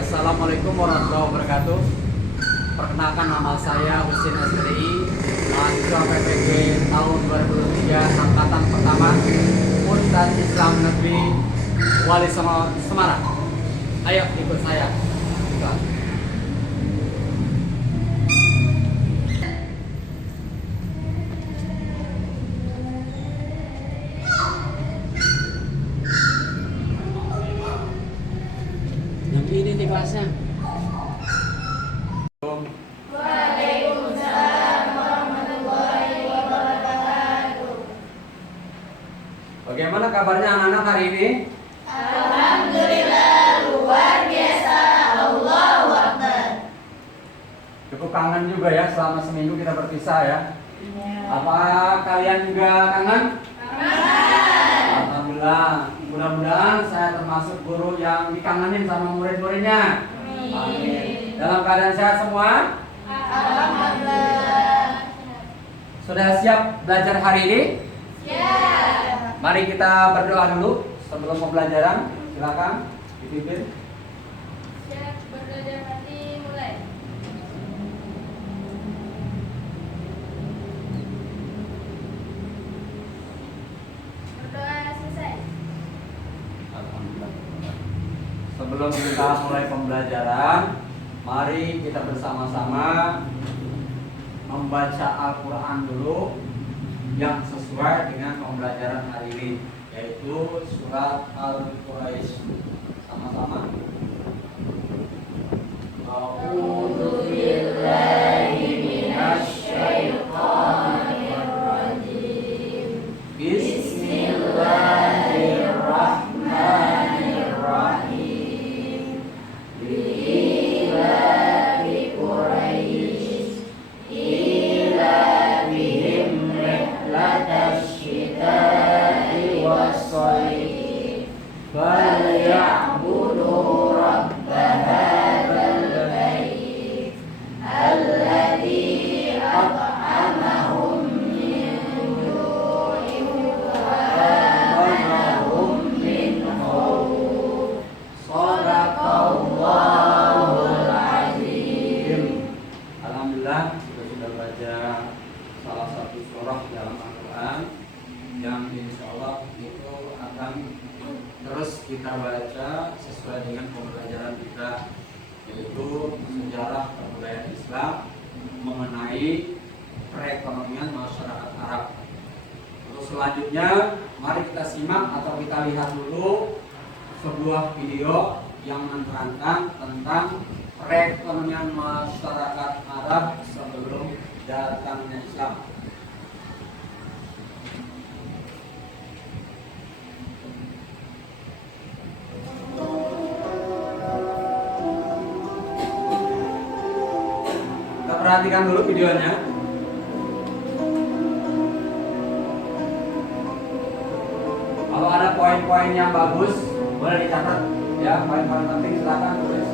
Assalamualaikum warahmatullahi wabarakatuh. Perkenalkan, nama saya Husin STI, mahasiswa PPG tahun 2023 angkatan pertama Universitas Islam Negeri Wali Songo Semarang. Ayo ikut saya. Yang ini nih kelasnya. Waalaikumsalam warahmatullahi wabarakatuh. Bagaimana kabarnya anak-anak hari ini? Alhamdulillah luar biasa. Allahu Akbar. Cukup kangen juga ya, selama seminggu kita berpisah ya. Apa kalian juga kangen? Alhamdulillah. Mudah-mudahan saya termasuk guru yang dikangenin sama murid-muridnya. Amin. Dalam keadaan sehat semua? Alhamdulillah. Sudah siap belajar hari ini? Siap. Mari kita berdoa dulu sebelum pembelajaran. Silakan dipimpin. Siap, belajar nanti mulai. Berdoa selesai. Alhamdulillah. Sebelum kita mulai pembelajaran, mari kita bersama-sama membaca Al-Quran dulu yang sesuai dengan pembelajaran hari ini, yaitu surat Al-Quraisy. Sama-sama. A'udzu billahi minasy syaithanir rajim. Bismillahirrahmanirrahim. Li'ilafi Quraisy ilafihim rihlatasy syita'i was-shayf falyabudu rabb hadzal bait alladzi at'amahum min ju'in wa amanahum min khawf. Shadaqallahul azim. Alhamdulillah, kita sudah baca salah satu surah dalam Al-Quran yang insya Allah itu akan terus kita baca sesuai dengan pembelajaran kita, yaitu sejarah kebudayaan Islam mengenai perekonomian masyarakat Arab. Untuk selanjutnya, mari kita simak atau kita lihat dulu sebuah video yang menerangkan tentang perekonomian masyarakat Arab sebelum datangnya Islam. Kita perhatikan dulu videonya. Kalau ada poin-poin yang bagus, boleh dicatat ya. Poin-poin penting silakan tulis.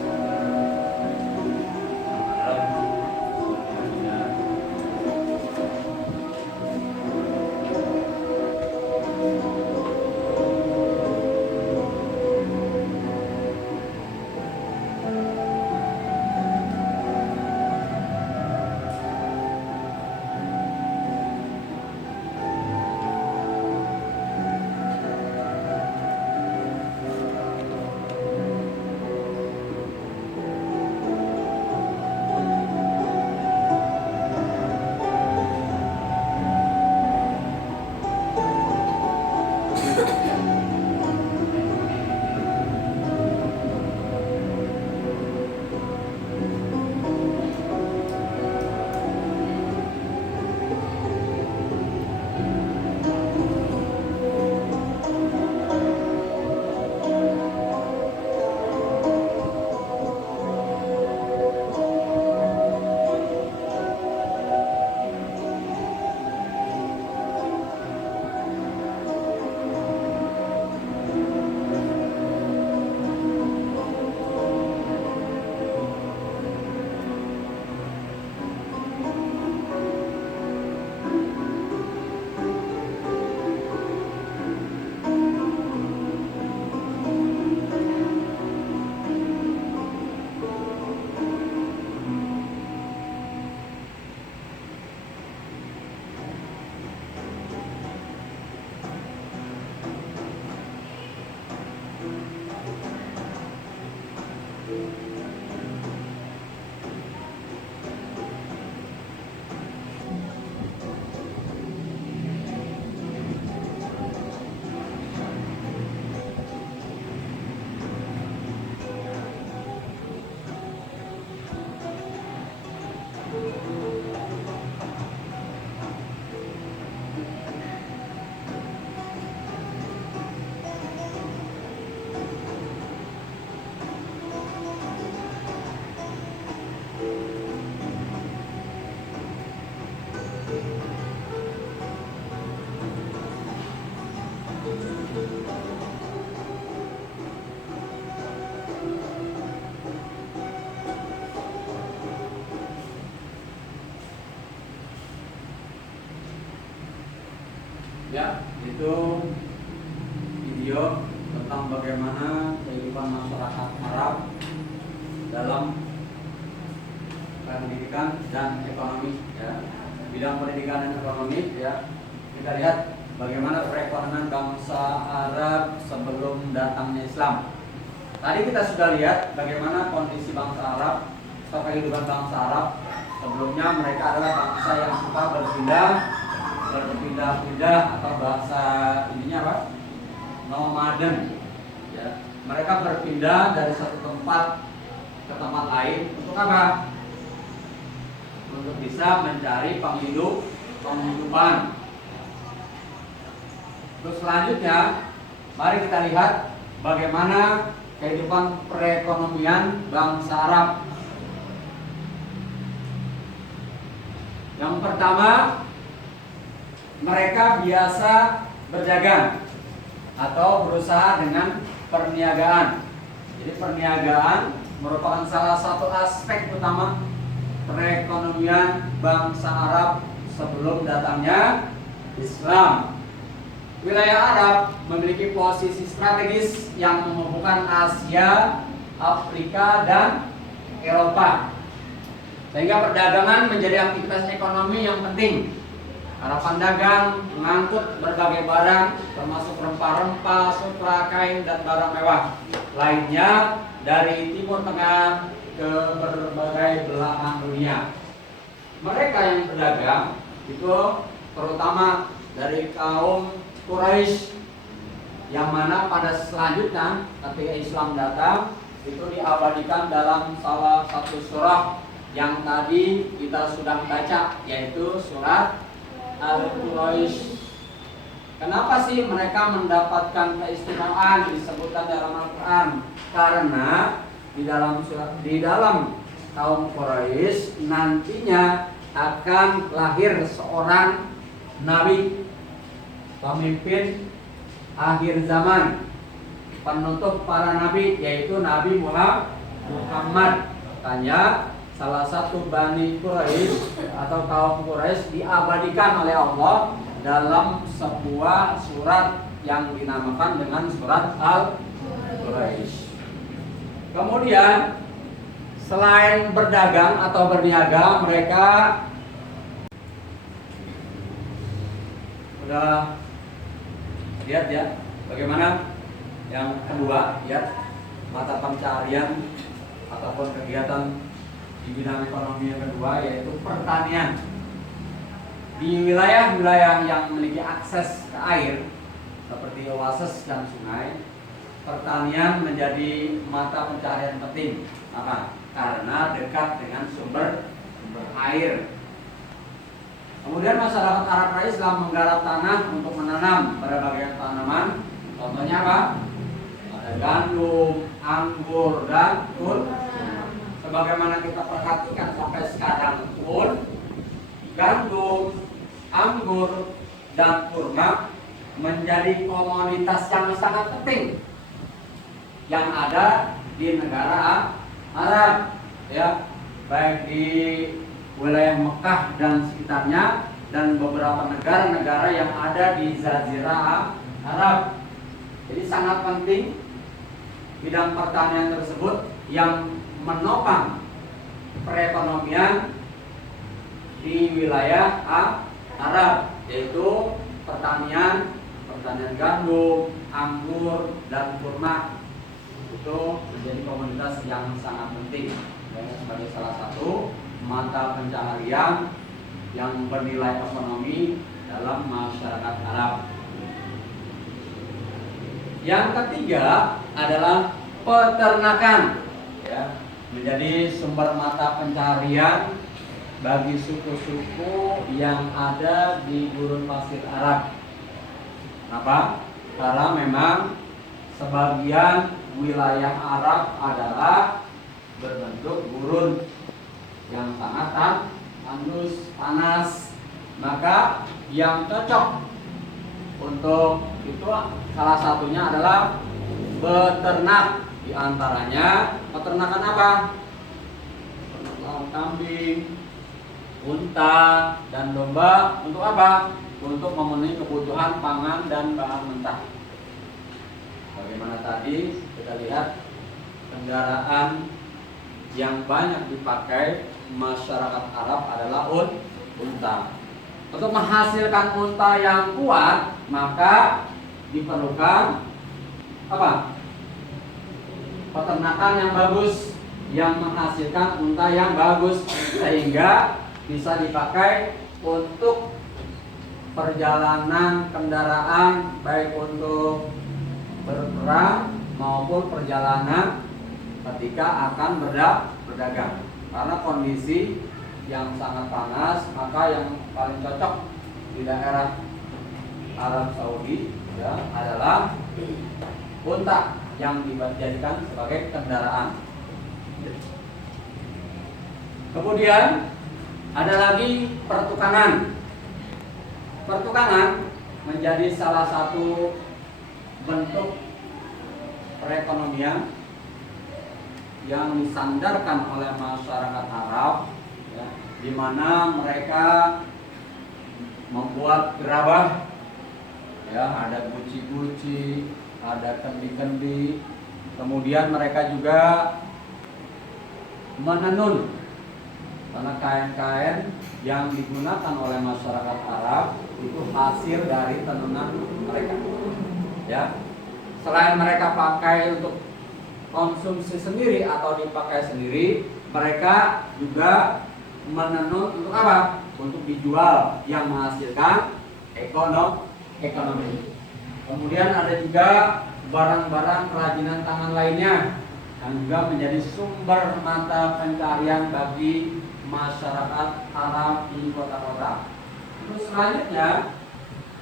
Ya, itu video tentang bagaimana kehidupan masyarakat Arab dalam pendidikan dan ekonomi, ya. Bidang pendidikan dan ekonomi, ya. Kita lihat bagaimana perekonomian bangsa Arab sebelum datangnya Islam. Tadi kita sudah lihat bagaimana kondisi bangsa Arab atau kehidupan bangsa Arab. Sebelumnya mereka adalah bangsa yang suka berpindah-pindah atau bahasa ininya apa? Nomaden. Ya. Mereka berpindah dari satu tempat ke tempat lain untuk apa? Untuk bisa mencari penghidupan. Terus selanjutnya, mari kita lihat bagaimana kehidupan perekonomian bangsa Arab. Yang pertama, mereka biasa berdagang atau berusaha dengan perniagaan. Jadi perniagaan merupakan salah satu aspek utama perekonomian bangsa Arab sebelum datangnya Islam. Wilayah Arab memiliki posisi strategis yang menghubungkan Asia, Afrika, dan Eropa. Sehingga perdagangan menjadi aktivitas ekonomi yang penting. Harapan dagang mengangkut berbagai barang termasuk rempah-rempah, sutra, kain, dan barang mewah lainnya dari Timur Tengah ke berbagai belahan dunia. Mereka yang berdagang itu terutama dari kaum Quraisy, yang mana pada selanjutnya ketika Islam datang itu diabadikan dalam salah satu surah yang tadi kita sudah baca, yaitu surat Al-Quraisy. Kenapa sih mereka mendapatkan keistimewaan disebutkan dalam Al-Quran? Karena di dalam kaum Quraisy nantinya akan lahir seorang nabi, pemimpin akhir zaman, penutup para nabi, yaitu Nabi Muhammad. Makanya salah satu Bani Quraisy atau kaum Quraisy diabadikan oleh Allah dalam sebuah surat yang dinamakan dengan surat Al-Quraisy. Kemudian selain berdagang atau berniaga, mereka udah lihat ya bagaimana yang kedua, lihat mata pencarian ataupun kegiatan di bidang ekonomi yang kedua, yaitu pertanian. Di wilayah-wilayah yang memiliki akses ke air seperti oasis dan sungai, pertanian menjadi mata pencarian penting. Apa? Karena dekat dengan sumber air. Kemudian masyarakat Arab Islam menggarap tanah untuk menanam berbagai tanaman. Contohnya apa? Ada gandum, anggur, dan kurma. Sebagaimana kita perhatikan sampai sekarang pun, gandum, anggur, dan kurma menjadi komoditas yang sangat penting yang ada di negara Arab, ya, baik di wilayah Mekah dan sekitarnya dan beberapa negara-negara yang ada di Jazirah Arab. Jadi sangat penting bidang pertanian tersebut yang menopang perekonomian di wilayah Arab, yaitu pertanian gandum, anggur, dan kurma. itu menjadi komoditas yang sangat penting ya, sebagai salah satu mata pencaharian yang bernilai ekonomi dalam masyarakat Arab. Yang ketiga adalah peternakan ya, menjadi sumber mata pencaharian bagi suku-suku yang ada di gurun pasir Arab. Kenapa? Karena memang sebagian wilayah Arab adalah berbentuk gurun yang sangat tandus, panas. Maka yang cocok untuk itu salah satunya adalah beternak. Di antaranya peternakan apa? Peternakan kambing, unta, dan domba. Untuk apa? Untuk memenuhi kebutuhan pangan dan bahan mentah. Bagaimana tadi kita lihat kendaraan yang banyak dipakai masyarakat Arab adalah unta. Untuk menghasilkan unta yang kuat, maka diperlukan apa? Peternakan yang bagus, yang menghasilkan unta yang bagus, sehingga bisa dipakai untuk perjalanan kendaraan, baik untuk berperang maupun perjalanan ketika akan berdagang. Karena kondisi yang sangat panas, maka yang paling cocok di daerah Arab Saudi ya, adalah unta yang dijadikan sebagai kendaraan. Kemudian ada lagi pertukangan. Pertukangan menjadi salah satu bentuk perekonomian yang disandarkan oleh masyarakat Arab ya, di mana mereka membuat gerabah ya, ada guci-guci, ada kendi-kendi. Kemudian mereka juga menenun, karena kain-kain yang digunakan oleh masyarakat Arab itu hasil dari tenunan mereka. Ya, selain mereka pakai untuk konsumsi sendiri atau dipakai sendiri, mereka juga menenun untuk apa? Untuk dijual yang menghasilkan ekonomi. Kemudian ada juga barang-barang kerajinan tangan lainnya yang juga menjadi sumber mata pencarian bagi masyarakat Arab di kota-kota. Terus selanjutnya,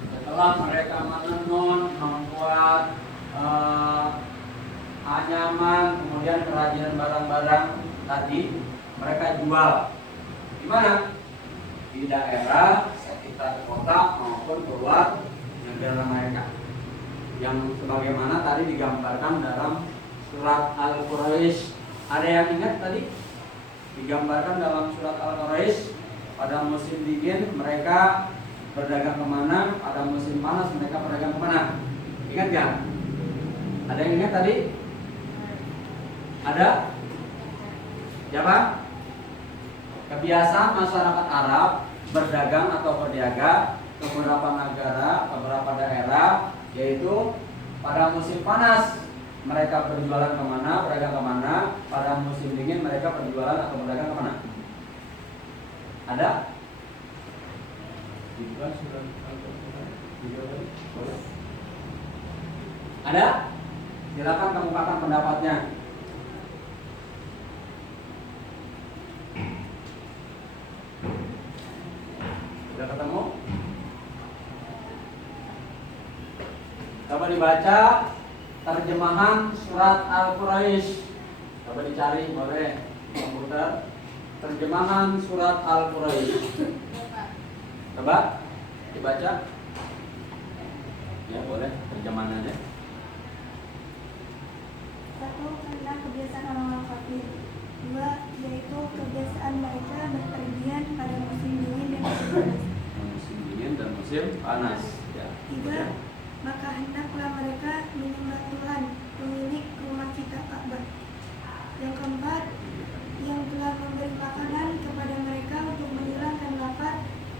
setelah mereka menenun, membuat anyaman, kemudian kerajinan barang-barang tadi, mereka jual di mana? Di daerah sekitar kota maupun keluar negara mereka. Yang sebagaimana tadi digambarkan dalam surat Al-Quraisy. Ada yang ingat tadi? Digambarkan dalam surat Al-Quraisy, pada musim dingin mereka berdagang kemana, pada musim panas mereka berdagang kemana? Ingat gak? Ada yang ingat tadi? Ada? Siapa? Kebiasaan masyarakat Arab berdagang atau berniaga ke beberapa negara, ke beberapa daerah, yaitu pada musim panas mereka berjualan kemana, berdagang kemana, pada musim dingin mereka berjualan atau berdagang kemana? Ada? Ada? Silakan kemukakan pendapatnya. Sudah ketemu? Coba dibaca terjemahan surat Al-Quraisy. Coba dicari boleh komputer. Terjemahan surat Al-Quraisy. Coba dibaca. Ya boleh terjemahannya. 1. Karena kebiasaan orang-orang kafir. 2. Yaitu kebiasaan mereka berpergian pada musim dingin dan musim panas. Musim dingin dan musim panas. Ya. 3. Maka hendaklah mereka menyembah Tuhan, pemilik rumah kita Ka'bah. Yang keempat, yang telah memberi makanan kepada mereka untuk menghilangkan lapar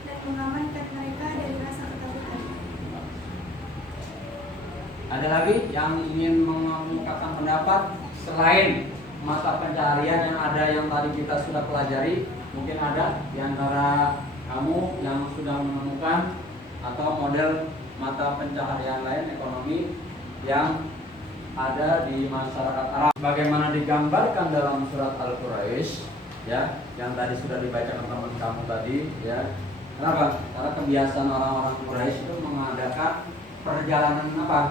dan mengamankan mereka dari rasa ketakutan. Ada lagi yang ingin mengungkapkan pendapat? selain mata pencaharian yang ada yang tadi kita sudah pelajari, mungkin ada di antara kamu yang sudah menemukan atau model mata pencaharian lain ekonomi yang ada di masyarakat Arab. Bagaimana digambarkan dalam surat Al-Quraisy, ya, yang tadi sudah dibacakan teman kamu tadi, ya. Kenapa? Karena kebiasaan orang-orang Quraisy itu mengadakan perjalanan apa?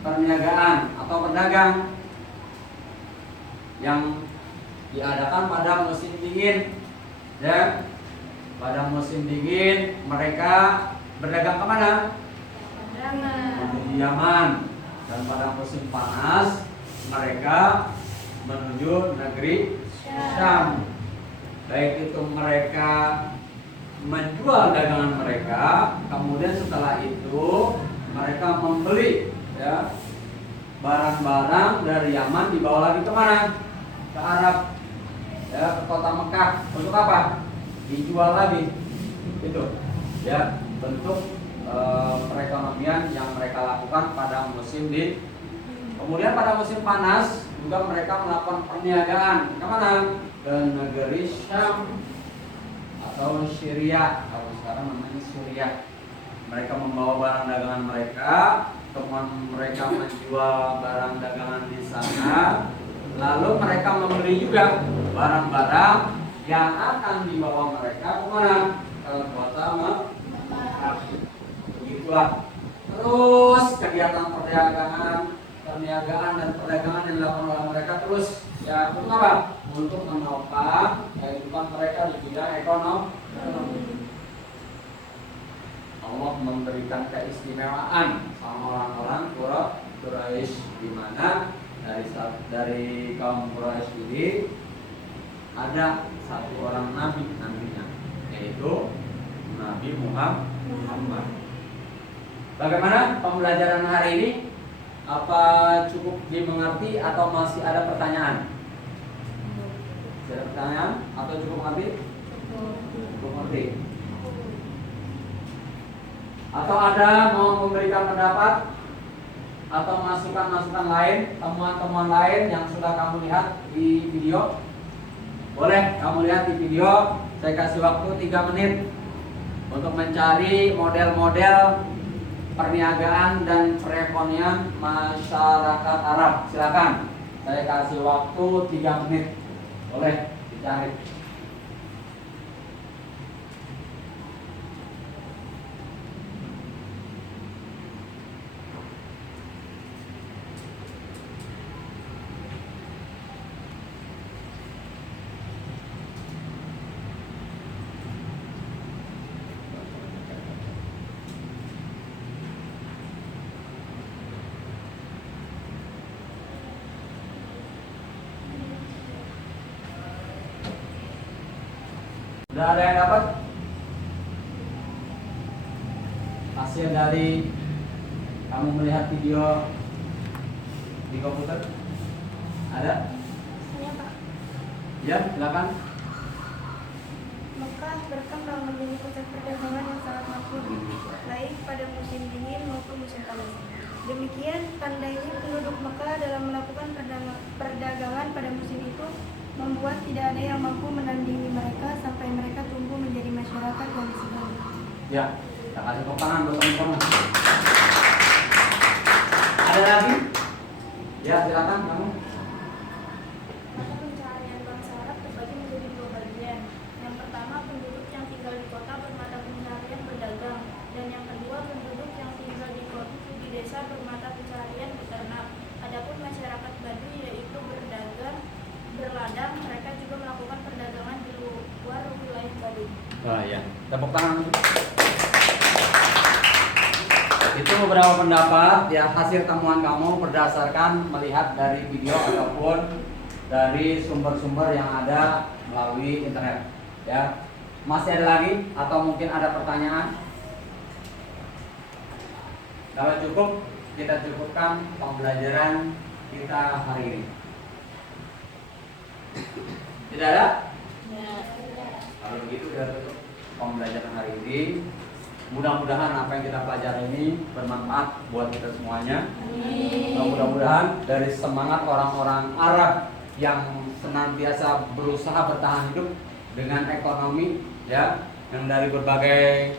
Perniagaan atau berdagang yang diadakan pada musim dingin, ya. Pada musim dingin mereka berdagang kemana? Menuju Yaman. Dan pada musim panas mereka menuju negeri Syam. Baik itu mereka menjual dagangan mereka, kemudian setelah itu mereka membeli, ya, barang-barang dari Yaman dibawa lagi kemana? Ke Arab, ya, ke kota Mekah. Untuk apa? Dijual lagi. Itu, ya, bentuk perekonomian yang mereka lakukan pada musim dingin. Kemudian pada musim panas juga mereka melakukan perniagaan kemana? Ke negeri Syam atau Syria, kalau sekarang namanya Suriah. Mereka membawa barang dagangan mereka, teman mereka menjual barang dagangan di sana, lalu mereka membeli juga barang-barang yang akan dibawa mereka kemana? Ke kota Mekah. Begitulah. Terus kegiatan perniagaan dan perdagangan yang dilakukan oleh mereka terus, ya, untuk apa? Untuk menopang kehidupan mereka di bidang ekonomi. Allah memberikan keistimewaan sama orang-orang Quraisy, di mana dari kaum Quraisy ini ada satu orang nabi nantinya, yaitu Nabi Muhammad. Bagaimana pembelajaran hari ini? Apa cukup dimengerti atau masih ada pertanyaan? Ada pertanyaan atau cukup mengerti? Cukup mengerti. Atau ada mau memberikan pendapat atau masukan-masukan lain, temuan-temuan lain yang sudah kamu lihat di video? Boleh kamu lihat di video. Saya kasih waktu 3 menit untuk mencari model-model perniagaan dan perekonomian masyarakat Arab. Silakan. Saya kasih waktu 3 menit. Boleh dicari. Sudah ada yang dapat hasil dari kamu melihat video di komputer? Ada? Saya Pak. Ya, silakan. Mekah berkembang menjadi pusat perdagangan yang sangat makmur, baik pada musim dingin maupun musim panas. Demikian pandainya penduduk Mekah dalam melakukan perdagangan pada musim itu, membuat tidak ada yang mampu menandingi mereka sampai mereka tumbuh menjadi masyarakat yang disegani. Ya, kita kasih tepuk tangan buat teman-teman. Ada lagi? Ya, silakan kamu. Mata pencaharian bangsa Arab terbagi menjadi 2 bagian. Yang pertama, penduduk yang tinggal di kota bermata pencaharian berdagang, dan yang kedua, penduduk yang tinggal di desa bermata pencaharian beternak. Adapun masyarakat Baduy, yaitu berladang, mereka juga melakukan perdagangan di luar wilayah Baduy. Oh iya, tepuk tangan. Itu beberapa pendapat ya, hasil temuan kamu berdasarkan melihat dari video ataupun dari sumber-sumber yang ada melalui internet. Ya, masih ada lagi atau mungkin ada pertanyaan? Kalau cukup, kita cukupkan pembelajaran kita hari ini. Tidak ada? Kalau begitu kita tutup pembelajaran hari ini. Mudah-mudahan apa yang kita pelajari ini bermanfaat buat kita semuanya. Mudah-mudahan dari semangat orang-orang Arab yang senantiasa berusaha bertahan hidup dengan ekonomi ya, yang dari berbagai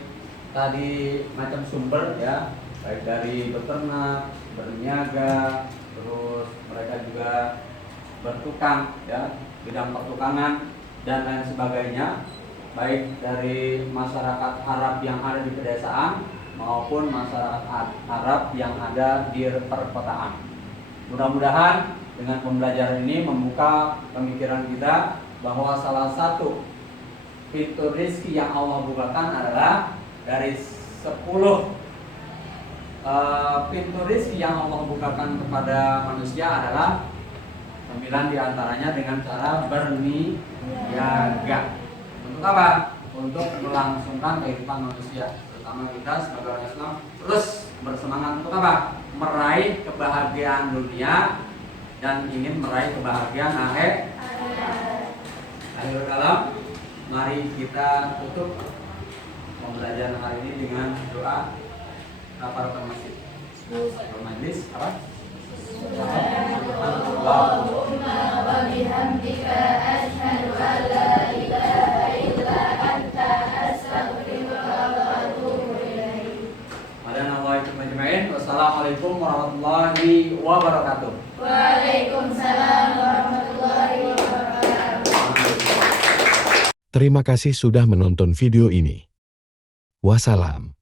tadi macam sumber ya, baik dari beternak, berniaga, terus mereka juga bertukang ya, bidang pertukangan dan lain sebagainya, baik dari masyarakat Arab yang ada di pedesaan maupun masyarakat Arab yang ada di perkotaan. Mudah-mudahan dengan pembelajaran ini membuka pemikiran kita bahwa salah satu pintu rezeki yang Allah bukakan adalah dari 10 pintu rezeki yang Allah bukakan kepada manusia adalah 9 diantaranya dengan cara berniaga. Untuk apa? Untuk melangsungkan kehidupan manusia, terutama kita sebagai orang Islam terus bersemangat untuk apa? Meraih kebahagiaan dunia dan ingin meraih kebahagiaan akhir. Akhirul kalam, mari kita tutup pembelajaran hari ini dengan doa kafaratul masjid. Majlis apa? Allahumma wa bihamdika asyhadu an la ilaha illa anta astaghfiruka wa atubu ilaik. Wassalamualaikum warahmatullahi wabarakatuh. Waalaikumsalam warahmatullahi wabarakatuh. Terima kasih sudah menonton video ini. Wassalam.